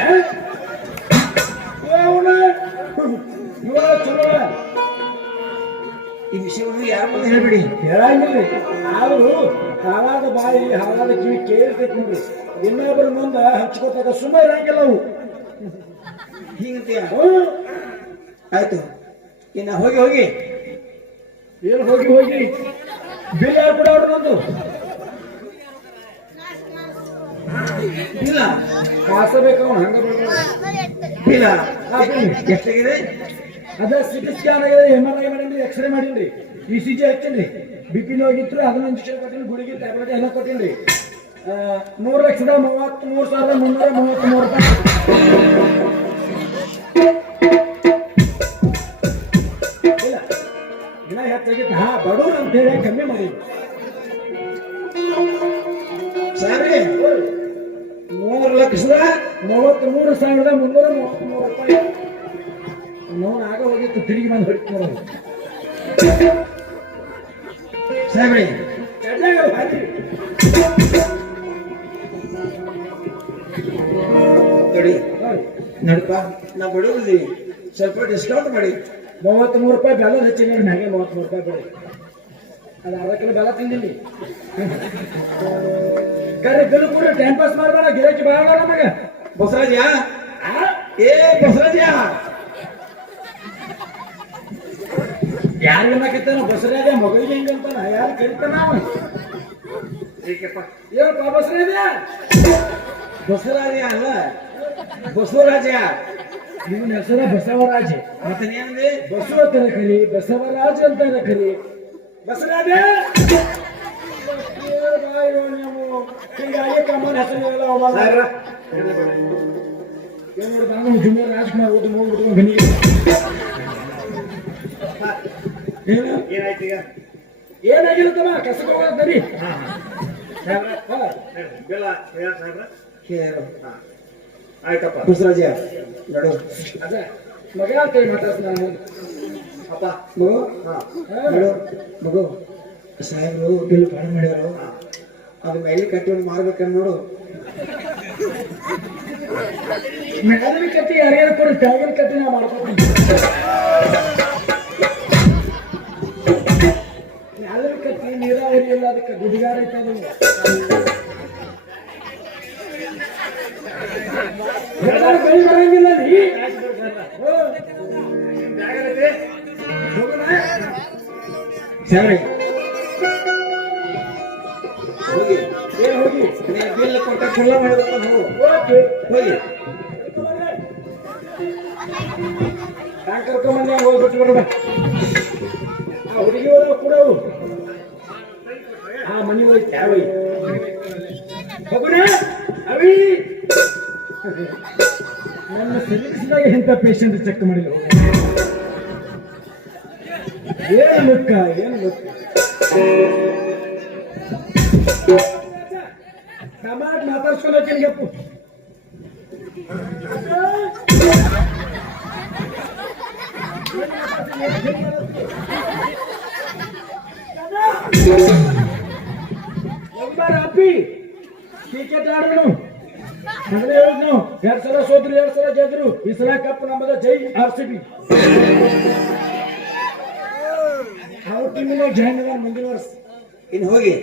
ಇವಾಗ ಚಲೋ ಈ ವಿಷಯವನ್ನು ಯಾರ ಮುಂದೆ ಹೇಳ್ಬೇಡಿ ಹೇಳಂಗಿಲ್ಲ ಆದ್ರೂ ಹಾಳಾದ ಬಾಯಿ ಹಾಳಾದ ಕಿವಿ ಕೇಳ್ತೈತಿ ನೋಡ್ರಿ ಇನ್ನೊಬ್ಬರ ಮುಂದೆ ಹಚ್ಕೋತಾಗ ಸುಮ್ಮನೆ ಇರಂಗಿಲ್ಲ ಅವು ಹೀಗಂತೀಯ ಆಯ್ತು ಇನ್ನ ಹೋಗಿ ಹೋಗಿ ಏನು ಹೋಗಿ ಬಿಲ್ ಯಾರು ಕೂಡ ಅವ್ರು ನಂದು ಇಲ್ಲ ಕಾಸಬೇಕು ಅವ್ನು ಹಂಗ ಇಲ್ಲ ಎಷ್ಟಾಗಿದೆ ಅದ ಸಿಟಿ ಸ್ಕ್ಯಾನ್ ಆಗಿದೆ MRI ಮಾಡೀನಿ ಎಕ್ಸ್ರೇ ಮಾಡೀನಿ ECG ಹಚ್ಚೀನಿ BP ಹೋಗಿತ್ತು ಅದನ್ನ ಇಂಜೆಕ್ಷನ್ ಕೊಟ್ಟಿನಿ ಗುಳಿಗೆ ಟ್ಯಾಬ್ಲೆಟ್ ಎಲ್ಲ ಕೊಟ್ಟಿನಿ 3,33,333 ರೂಪಾಯಿ ಇಲ್ಲ ದಿನ ಹೆಚ್ಚಾಗಿತ್ತು ಬಡವ್ರು ಅಂತ ಹೇಳಿ ಕಮ್ಮಿ ಮಾಡಿ ಸರಿ 3,33,333 ರೂಪಾಯಿ ನೋವು ಆಗ ಹೋಗಿತ್ತು ತಿರುಗಿ ಬಂದು ಹೊಡಿತಾರೆ ಸಾಹೇಬ್ರಿ ನೋಡಿ ನೋಡಪ್ಪ ನಾವು ಬಡವರಿದ್ದೀವಿ ಸ್ವಲ್ಪ ಡಿಸ್ಕೌಂಟ್ ಮಾಡಿ 33 ರೂಪಾಯಿ ಬೆಲ್ಲ ಹೆಚ್ಚಿನ ಮ್ಯಾಗೆ 33 ರೂಪಾಯಿ ಬರೀ ಅದು ಅರ್ಧ ಕಿಲೋ ಬೆಲ್ಲ ತಿಂದಿಲ್ಲಿ ಕರೆ ಬಿಲ್ ಕೂಡ ಟೈಮ್ ಪಾಸ್ ಮಾಡಬೇಡ ಗಿರಾಕಿ ಬಾಳ ನಮಗೆ ಬಸರಾಜ ಏ ಬಸರಾಜ ಯಾರು ಏನಕ್ಕಿತ್ತಾನ ಬಸರಾಜ ಮಗಳಿಗೆ ಹೆಂಗಂತಾನ ಯಾರು ಕರಿತಾನ ಏನಪ್ಪ ಬಸರಾಜ ಬಸವರಾಜ ಅಲ್ಲ ಬಸವರಾಜ ಇವನ ಹೆಸರ ಬಸವರಾಜ. ಮತ್ತೆ ಏನಂದ್ರೆ ಬಸವ ತರ ಕರಿ, ಬಸವರಾಜ ಅಂತಾರ ಕರಿ. ಬಸವರಾಜ ಹಿಂಗಾಗಿ ಕಮ್ಮನ ಹೆಸರು ಸಾಹೇಬ್ರ ನಾನು ಜೂನಿಯರ್ ರಾಜ್ಕುಮಾರ್ ಓದಿ ಹೋಗ್ಬಿಟ್ಟು ಗನಿಗೆ ಏನು ಏನಾಯ್ತು ಈಗ? ಏನಾಗಿರುತ್ತಮ್ಮ ಕಸಕ್ಕೆ ಹೋಗೋದರಿ. ಸಾಹೇಬ್ರ ಬೆಲ್ಲ ಹೇಳ ಸಾಹೇಬ್ರ. ಕೇಳು ಹಾ ಆಯ್ತಪ್ಪ. ಬಸವರಾಜ ನೋಡು ಅದ ಮಗ ಕೈ ಮಾತಾಡ್ತ ನಾನು ಅಪ್ಪ ಮಗು ಹಾ ನೋಡು ಮಗು ಸಾಹೇಬ್ರು ಬಿಲ್ ಪಾಡು ಮಾಡ್ಯಾರು. ಅದು ಮೇಲೆ ಕಟ್ಟಿ ಮಾರ್ಬೇಕಂತ ನೋಡು. ಮ್ಯಾಲಿನ ಕಟ್ಟಿ ಯಾರ್ಯಾರು ಕೊಡಿ, ಕೆಳಗಿನ ಕಟ್ಟಿ ನಾ ಮಾಡ್ಕೊತೀನಿ. ಮ್ಯಾಲಿನ ಕಟ್ಟಿ ನೀರಾವರಿ ಇಲ್ಲ, ಅದಕ್ಕೆ ಗುಡಿಗಾರ ಐತದು. ಬೆಳಿ ಬರಂಗಿಲ್ಲ ನೀ. ಸಾಹೇಬ್ರೆ ಹೋಗಿ ಏನ್ ಹೋಗಿ ನೀನು ಬಿಲ್ ಕೊಟ್ಟ ಖುಲ್ಲ ಮಾಡ್ಬೇಕು ಹೋಗು. ಓಕೆ ಹೋಗಿ ನಾನು ಕರ್ಕೊಂಬಂದೆ ಹೋಗ್ಬಿಟ್ಟು ಬರೋಣ. ಆ ಹುಡುಗಿ ಹೋದ ಕೊಡವು ಆ ಮನೆ ಹೋಯ್ತು ಯಾವ ಹೋಗೋಣ ಅವಿ. ನನ್ನ ಸಿಲಿಕ್ಸ್ದಾಗ ಎಂತ ಪೇಷಂಟ್ ಚೆಕ್ ಮಾಡಿಲ್ಲ. ಏನು ಲುಕ್ಕ ಏನು ಲುಕ್ಕ. ಟಮಾಟ್ ಮಾತಾಡ್ಸ್ಕೊಂಡು ಹೋಗ್ತೀನಿ ಗಪ್ಪು. ನಂಬರ್ ಅಪ್ಪಿ ಕ್ರಿಕೆಟ್ ಆಡೋಣ. ಮೊದಲೇ ಹೇಳಿದ್ನು 2 ಸಲ ಸೋತ್ರು 2 ಸಲ ಗೆದ್ರು. ಈ ಸಲ ಕಪ್ ನಮ್ಮದ. ಜೈ RCB. ಅವ್ರ ಟೀಮಿನ ಜಾಯ್ನ್ ಅದ ಮುಂದಿನ ವರ್ಷ. ಇನ್ನು ಹೋಗಿ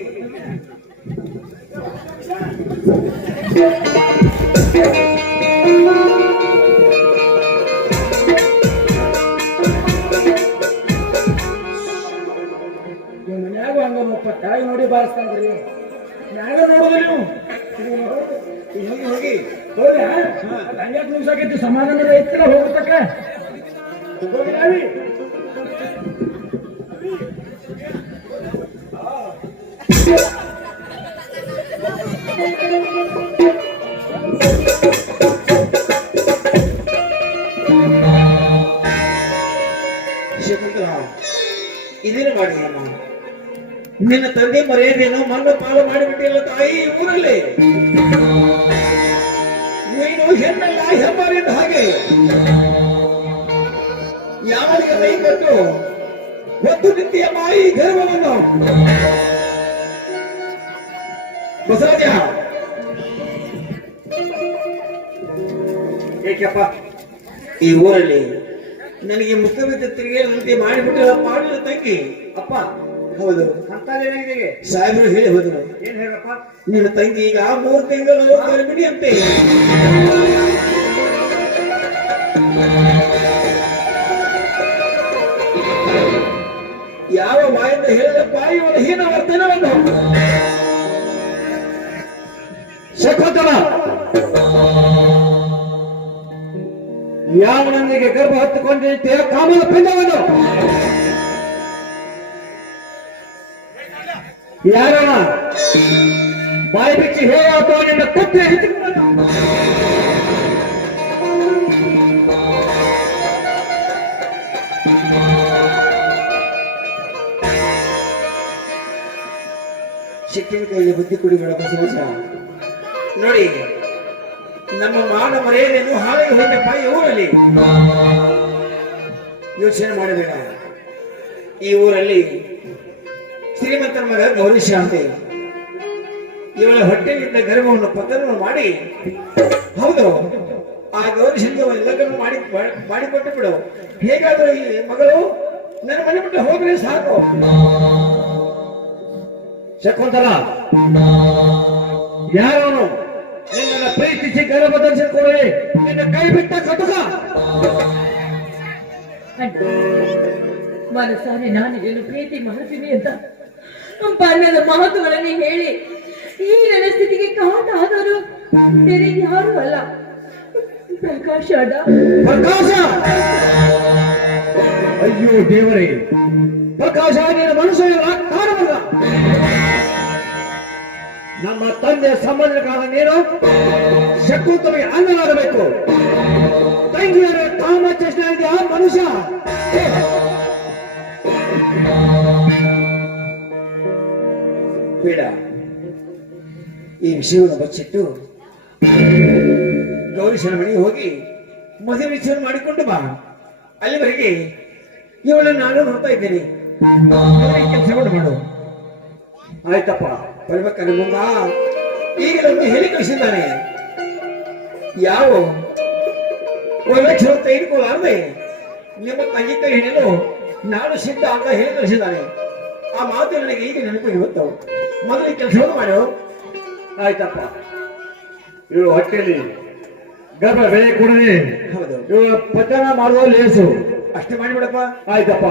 ಮನ್ಯಾಗ ಹಂಗಪ್ಪ ತಾಯಿ ನೋಡಿ ಬಾರಿಸ್ತಾನ ಬರೀ ಮ್ಯಾಗ ನೋಡೋದು ನೀವು. ಇನ್ನು ಹೋಗಿ ಹೋಗಿ ಹೌದಾ ಹಂಗ್ಯಾಕೆ ನಿಮ್ಸಾಕೈತಿ ಸಮಾಧಾನ ಐತಿಲ್ಲ ಹೋಗ್ತಕ್ಕ ಹೋಗಿ ನಾವಿ. ಶಕುಂತಲ ಇದೇನು ಮಾಡಿ ನಿನ್ನ ತಂದೆ ಮರ್ಯಾದೆಯನ್ನು ಮಣ್ಣು ಪಾಲು ಮಾಡಿಬಿಟ್ಟಿಲ್ಲ ತಾಯಿ ಊರಲ್ಲಿ. ನೀನು ಹೆಣ್ಣಲ್ಲ ಹೆಬ್ಬಾರಿದ್ದ ಹಾಗೆ ಯಾವನಿಗೆ ಕೈ ಕೊಟ್ಟು ಒತ್ತು ನಿಂತಿಯ ಮಾಯಿ ಗರ್ವವನ್ನು. ಬಸವರಾಜ ಏಕಪ್ಪ ಈ ಊರಲ್ಲಿ ನನಗೆ ಮುಖ್ಯಮಂತ್ರಿ ತಿರುಗಿ ಮಾಡಿಬಿಟ್ಟಿಲ್ಲ ಮಾಡಿಲ್ಲ ತಂಗಿ. ಅಪ್ಪ ಹೌದು ಅಂತೇನಾಗಿದೆ? ಸಾಹೇಬರು ಹೇಳಿ ಹೋದ್ರು. ಏನ್ ಹೇಳಪ್ಪ? ನಿನ್ನ ತಂಗಿ ಈಗ 3 ತಿಂಗಳು ಗರ್ಭಿಣಿ ಅಂತೆ. ಯಾವ ಬಾಯಿಂದ ಹೇಳಿದಪ್ಪ ಇವನ ಹೀನ ವರ್ತನವನ್ನು. ಶಕುಂತಲ ಯಾವನೊಂದಿಗೆ ಗರ್ಭ ಹತ್ತುಕೊಂಡಿದ್ದೆ ಕಾಮದ ಪಿಂಡವನ್ನು. ಯಾರವ ಬಾಯಿ ಬಿಚ್ಚಿ ಹೇಳ ಅಥವಾ ನಿನ್ನ ಕುತ್ತೆ ಶಿಕ್ಷಣ ಕೈಗೆ ಬುದ್ಧಿ ಕುಡಿಬೇಡ ಬಸವರಾಜ. ನೋಡಿ ನಮ್ಮ ಮಾನ ಮರ್ಯಾದೆಯನ್ನು ಹಾಗೆ ಹೋಯ್ತಪ್ಪ ಈ ಊರಲ್ಲಿ. ಯೋಚನೆ ಮಾಡಬೇಡ. ಈ ಊರಲ್ಲಿ ಶ್ರೀಮಂತರ ಮಗ ಗೌರೀಶ ಅಂತೆ ಇವಳ ಹೊಟ್ಟೆಯಿಂದ ಗರ್ಭವನ್ನು ಪತನವನ್ನು ಮಾಡಿ, ಹೌದು ಆ ಗೌರೀಶಂದು ಲಗ್ನ ಮಾಡಿಕೊಟ್ಟು ಬಿಡು. ಹೇಗಾದ್ರೂ ಈ ಮಗಳು ನನ್ನ ಮನೆ ಬಿಟ್ಟು ಹೋದ್ರೆ ಸಾಕು. ಶಕುಂತಲ ಯಾರವನು ನಿನ್ನನ್ನು ಪ್ರೀತಿಸಿ ಗರ್ಭ ಧರಿಸಿಕೊಳ್ಳಿ ನಿನ್ನ ಕೈ ಬಿಟ್ಟ ಕಟುಕ. ಮನಸ್ಸಾರೆ ನಾನಿದನ್ನು ಪ್ರೀತಿ ಮಾಡ್ತೀನಿ ಅಂತ ಬಣ್ಣದ ಮಹತ್ವಗಳನ್ನು ಹೇಳಿ ಈ ನನ್ನ ಸ್ಥಿತಿಗೆ ಕಾರಣ ಆದವರು ಬೇರೆ ಯಾರು ಅಲ್ಲ, ಪ್ರಕಾಶ ಅಣ್ಣ. ಪ್ರಕಾಶ, ಅಯ್ಯೋ ದೇವರೇ, ಪ್ರಕಾಶ ನಿನ್ನ ಮನುಷ್ಯನ ಕಾರಣವಲ್ಲ. ನಮ್ಮ ತಂದೆ ಸಂಬಂಧಕ್ಕಾದ ನೀನು ಶಕುಂತಲೆಗೆ ಅನ್ನಲಾಗಬೇಕು. ತಂಗಿಯರ ಕಾಮ ಚೇಷ್ಟೆ ಇದೆಯಾ ಮನುಷ್ಯ? ಬೇಡ, ಈ ವಿಷಯವನ್ನು ಬಚ್ಚಿಟ್ಟು ಗೌರೀಶನ ಮನೆಗೆ ಹೋಗಿ ಮದುವೆ ವಿಚಾರ ಮಾಡಿಕೊಂಡು ಬಾ. ಅಲ್ಲಿವರೆಗೆ ಇವಳನ್ನು ನಾನು ನೋಡ್ತಾ ಇದ್ದೇನೆ. ಕೆಲಸವನ್ನು ಮಾಡು. ಆಯ್ತಪ್ಪ, ಬರ್ಬೇಕಾದ್ರೆ ಮುಂದ ಈಗಲೊಂದು ಹೇಳಿ ಕಳಿಸಿದ್ದಾನೆ. ಯಾವ ಲಕ್ಷಣ ತೆಗೆದುಕೊಳ್ಳಾರ್ದೆ ನಿಮ್ಮ ತಂಗಿ ಕೈ ಹಿಡಿಯಲು ನಾನು ಸಿದ್ಧ ಅಂತ ಹೇಳಿ ಕಳಿಸಿದ್ದಾನೆ. ಆ ಮಾತು ನನಗೆ ಈಗ ನೆನಪು ಇವತ್ತು. ಮೊದಲು ಕೆಲಸವನ್ನು ಮಾಡು. ಆಯ್ತಪ್ಪ. ಇವಳು ಹೊಟ್ಟೆಯಲ್ಲಿ ಗರ್ಭ ಬೆಳೆ ಕೂಡದೆ ಇವಳ ಪತನ ಮಾಡುವ ಲೇಸು. ಅಷ್ಟೇ ಮಾಡಿಬಿಡಪ್ಪ. ಆಯ್ತಪ್ಪ,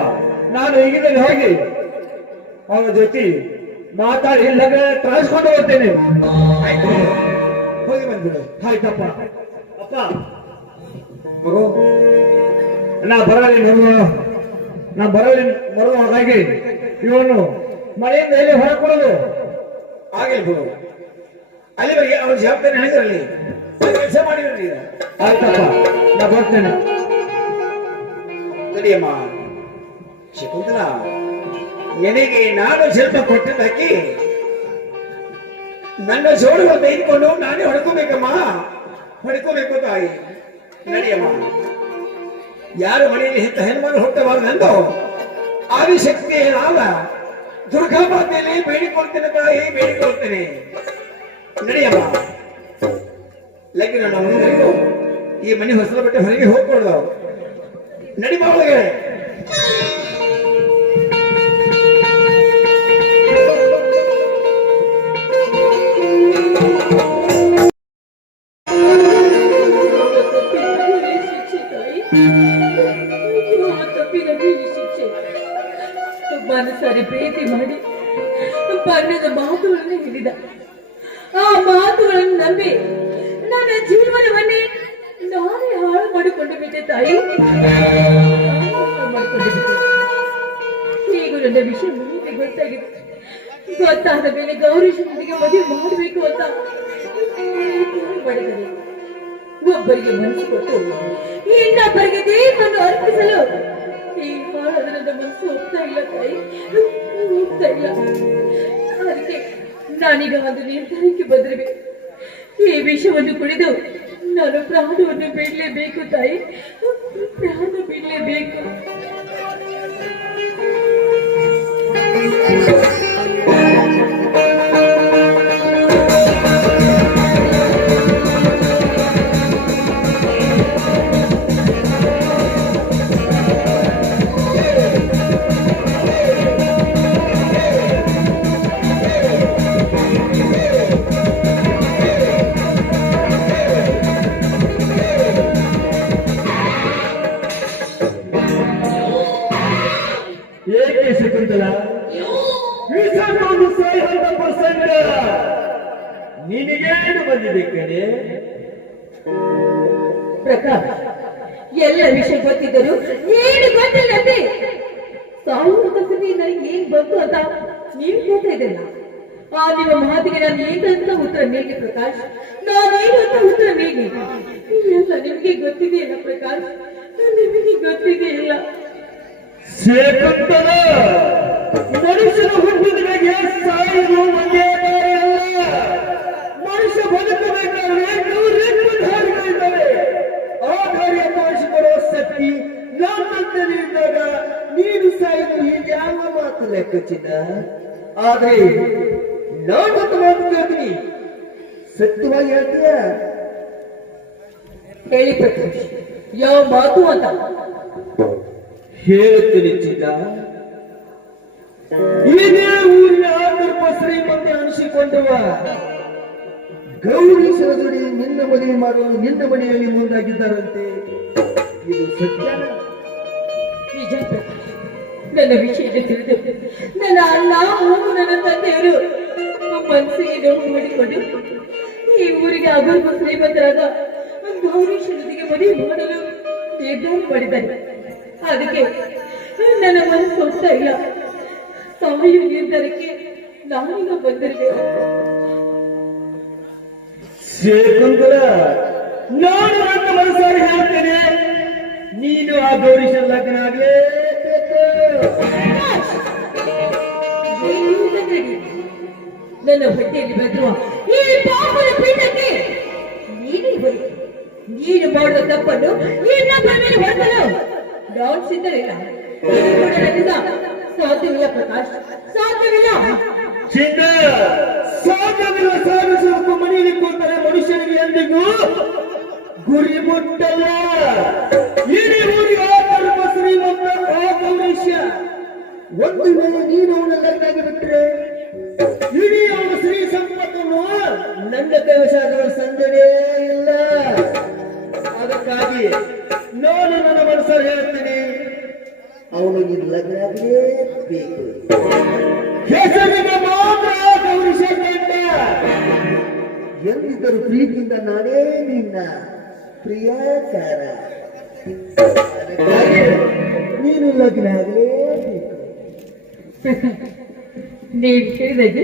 ನಾನು ಈಗಿನಲ್ಲಿ ಹೋಗಿ ಅವನ ಜೊತೆ ಮಾತಾಡಿ ಲಗ್ನ ಟ್ರಾನ್ಸ್ಕೊಂಡು ಬರ್ತೇನೆ. ಹೋಗಿ ಬಂದ್ಬಿಡು. ಆಯ್ತಪ್ಪ. ಅಪ್ಪ ಮಗು, ನಾ ಬರಲಿ ಹಾಗೆ ಇವನು ಮಳೆಯಿಂದ ಎಲ್ಲಿ ಹೊರಕೊಡೋದು ಹಾಗೆ ಬಿಡು. ಅಲ್ಲಿವರೆಗೆ ಅವನ ಜವಾಬ್ದಾರಿ ಹೇಳಿದ್ರಲ್ಲಿ ಕೆಲಸ ಮಾಡಿರಲಿ. ಆಯ್ತಪ್ಪ, ನಾ ಬರ್ತೇನೆ. ನಡಿಯಮ್ಮ. ಶಕುಂತಲ, ನಿನಗೆ ನಾನು ಸ್ವಲ್ಪ ಕೊಟ್ಟಿದ್ದಾಕಿ ನನ್ನ ಜೋಡುಗಳು ತೆಗೆದುಕೊಂಡು ನಾನೇ ಹೊಡ್ಕೋಬೇಕಮ್ಮ, ಹೊಡ್ಕೋಬೇಕು ತಾಯಿ. ನಡಿಯಮ್ಮ. ಯಾರು ಮನೆಯಲ್ಲಿ ಹೆತ್ತ ಹೆಣ್ಮಗಳು ಹುಟ್ಟಬಾರದೆಂದು ಆದಿಶಕ್ತಿ ಏನಾದ ದುರ್ಗಾಮಾತೆಯಲ್ಲಿ ಬೇಡಿಕೊಳ್ತೇನೆ ತಾಯಿ, ಬೇಡಿಕೊಳ್ತೇನೆ. ನಡಿಯಮ್ಮ. ಲಗ್ನ ನಾವು ಈ ಮನೆ ಹೊಸಲ ಬಿಟ್ಟು ಹೊರಗೆ ಹೋಗ್ಕೊಡ್ದು. ನಡಿ ಬಾವಳಿಗೆ. ಮನಸಾರಿ ಪ್ರೀತಿ ಮಾಡಿ ಬಣ್ಣದ ಮಾತುಗಳನ್ನು ಹೇಳಿದ. ಆ ಮಾತುಗಳನ್ನು ನಂಬಿ ನನ್ನ ಜೀವನವನ್ನೇ ನಾನೇ ಹಾಳು ಮಾಡಿಕೊಂಡು ಬಿಟ್ಟೆ ತಾಯಿ. ಈಗ ನನ್ನ ವಿಷಯ ಮುಂದೆ ಗೊತ್ತಾಗಿದೆ. ಗೊತ್ತಾದ ಮೇಲೆ ಗೌರೀಶನಿಗೆ ಮದುವೆ ಮಾಡಬೇಕು ಅಂತ ಮಾಡಿದರೆ ಒಬ್ಬರಿಗೆ ಮನಸ್ಸು ಕೊಟ್ಟು ಇನ್ನೊಬ್ಬರಿಗೆ ದೇಹವನ್ನು ಅರ್ಪಿಸಲು ಈ ಹಾಳಾದ ನನ್ನ ಮನಸ್ಸು ಹೋಗ್ತಾ ಇಲ್ಲ ತಾಯಿ, ಹೋಗ್ತಾ ಇಲ್ಲ. ಅದಕ್ಕೆ ನಾನೀಗ ಒಂದು ನಿರ್ಧಾರಕ್ಕೆ ಬಂದಿರಬೇಕು. ಈ ವಿಷಯವನ್ನು ಕುಡಿದು ನಾನು ಪ್ರಾಣವನ್ನು ಬಿಡಲೇಬೇಕು ತಾಯಿ, ಪ್ರಾಣ ಬಿಡಲೇಬೇಕು. ನಿನಗೇನು ಬಂದಿದೆ ಕಡೆ? ಪ್ರಕಾಶ್, ಎಲ್ಲ ವಿಷಯ ಗೊತ್ತಿದ್ದರು ಏನು ಗೊತ್ತಿಲ್ಲದೆ ಸಾಯುವಂತ ಸ್ಥಿತಿ ನನಗೆ ಏನ್ ಬಂತು ಅಂತ ನೀವು ಹೇಳ್ತಾ ಇದ್ದಿಲ್ಲ. ಆ ನಿಮ್ಮ ಮಾತಿಗೆ ನಾನು ಏನಂತ ಉತ್ತರ ನೀಡಿ ಪ್ರಕಾಶ್, ನಾನೇನು ಅಂತ ಉತ್ತರ ನೀಡಿ ಎಲ್ಲ ನಿಮ್ಗೆ ಗೊತ್ತಿದೆಯಲ್ಲ ಪ್ರಕಾಶ್, ನಿಮಗೆ ಗೊತ್ತಿದೆಯಿಲ್ಲ. ಮನುಷ್ಯನ ಹುಟ್ಟಿದ ಮೇಲೆ ಸಾಯುವುದು ಒಂದೇ ದಾರಿಯಲ್ಲ. ಮನುಷ್ಯ ಬದುಕಬೇಕಾದ್ರೆ ನೂರೆಂಟು ದಾರಿಗಳಿದ್ದಾವೆ. ಆ ದಾರಿಯನ್ನು ತೋರಿಸಿಕೊಡುವ ಶಕ್ತಿ ನನ್ನಂತನೇ ಇದ್ದಾಗ ನೀನು ಸಾಯುವುದು ಹೀಗೆ ಯಾವ ಮಾತು ಲೆಕ್ಕಚಿದ. ಆದ್ರೆ ನಾನು ಮಾತು ಕೇಳ್ತೀನಿ, ಸತ್ಯವಾಗಿ ಹೇಳ್ತೀಯ? ಹೇಳಿ ಪ್ರಕಾಶ್, ಯಾವ ಮಾತು ಅಂತ ಹೇಳುತ್ತೇನೆ ಚಿನ್ನ. ಇದೇ ಊರಿನ ಆತರ್ಪ ಶ್ರೀಮಂತ ಅನಿಸಿಕೊಂಡವ ಗೌರಿ ಸರಜುಡಿ ನಿನ್ನ ಮದುವೆ ಮಾಡಲು ನಿನ್ನ ಮನೆಯಲ್ಲಿ ಮುಂದಾಗಿದ್ದಾರಂತೆ. ಇದು ಸತ್ಯ? ನಿಜ ಪ್ರಕಾಶ್, ನನ್ನ ವಿಷಯ ತಿಳಿದು ನನ್ನ ಅಣ್ಣ ಹಾಗೂ ನನ್ನ ತಂದೆಯವರು ಮನಸ್ಸಿಗೆ ನೋವು ಮಾಡಿಕೊಂಡು ಈ ಊರಿಗೆ ಅಗರ್ಭ ಶ್ರೀಮಂತರಾದ ಗೌರೀಶನಿಗೆ ಮದುವೆ ಮಾಡಲು ನಿರ್ಧಾರ ಮಾಡಿದ್ದಾರೆ. ಅದಕ್ಕೆ ನನ್ನ ಮನಸ್ಸು ಒತ್ತ ಇಲ್ಲ. ಸಾಯುವ ನಿರ್ಧಾರಕ್ಕೆ ನಾನೀಗ ಬಂದಿರಬೇಕು. ಶೇಕುಂತಲ, ನಾನು ನನ್ನ ಮನಸ್ಸಾರಿ ಹೇಳ್ತೇನೆ, ನೀನು ಆ ಗೌರೀಶ ಲಗ್ನ ಆಗ್ಲೇಬೇಕು. ನನ್ನ ಹೊಟ್ಟೆಯಲ್ಲಿ ಬಂದಿರುವ ಈ ಪಾಪದ ಪೀಠಕ್ಕೆ ನೀನೇ ಬರು. ನೀನು ಮಾಡುವ ತಪ್ಪನ್ನು ಇನ್ನೊಬ್ಬರ ಮೇಲೆ ಹೊರತಲು ನಾನು ಸಿದ್ಧರಿಲ್ಲ. ಇದು ಕೂಡ ನನ್ನಿಂದ ಸಾಧ್ಯವಿಲ್ಲ ಪ್ರಕಾಶ್, ಸಾಧ್ಯವಿಲ್ಲ. ಚಿನ್ನ ಸಾಧ್ಯವಿಲ್ಲ. ಸಾಧಿಸಬೇಕು ಮನೆಯಲ್ಲಿ ಕೂತರೆ ಮನುಷ್ಯನಿಗೆ ಎಂದಿಗೂ ಗುರಿ ಮುಟ್ಟಲ್ಲ. ಇಡೀ ಊರಿಗೆ ಆತರ್ಪ ಶ್ರೀಮಂತ ಆ ಗೌರೀಶ. ಒಂದು ವೇಳೆ ನೀನು ಅವನ ಲಗ್ನಾಗಿ ಬಿಟ್ಟರೆ ಇಡೀ ಅವನ ಶ್ರೀ ಸಂಪತ್ತನ್ನು ನನ್ನ ಕೈವಶ ಆಗಲು ಸಂದೇಹವೇ ಇಲ್ಲ. ಅದಕ್ಕಾಗಿ ನಾನು ನನ್ನ ಮನಸ್ಸಲ್ಲಿ ಹೇಳ್ತೀನಿ, ಅವನು ನಿನ್ನ ಲಗ್ನ ಆಗಲೇಬೇಕು. ಹೆಸರಿಗೆ ಮಾತ್ರ ಗೌರೀಶ ಗಂಡ. ಎಂದಿದ್ದರೂ ಪ್ರೀತಿಯಿಂದ ನಾನೇ ನಿನ್ನ ಪ್ರಿಯಕಾರ. ಅದಕ್ಕಾಗಿ ನೀನು ಲಗ್ನ ಆಗಲೇಬೇಕು. ನೀನು ಹೇಳಿದ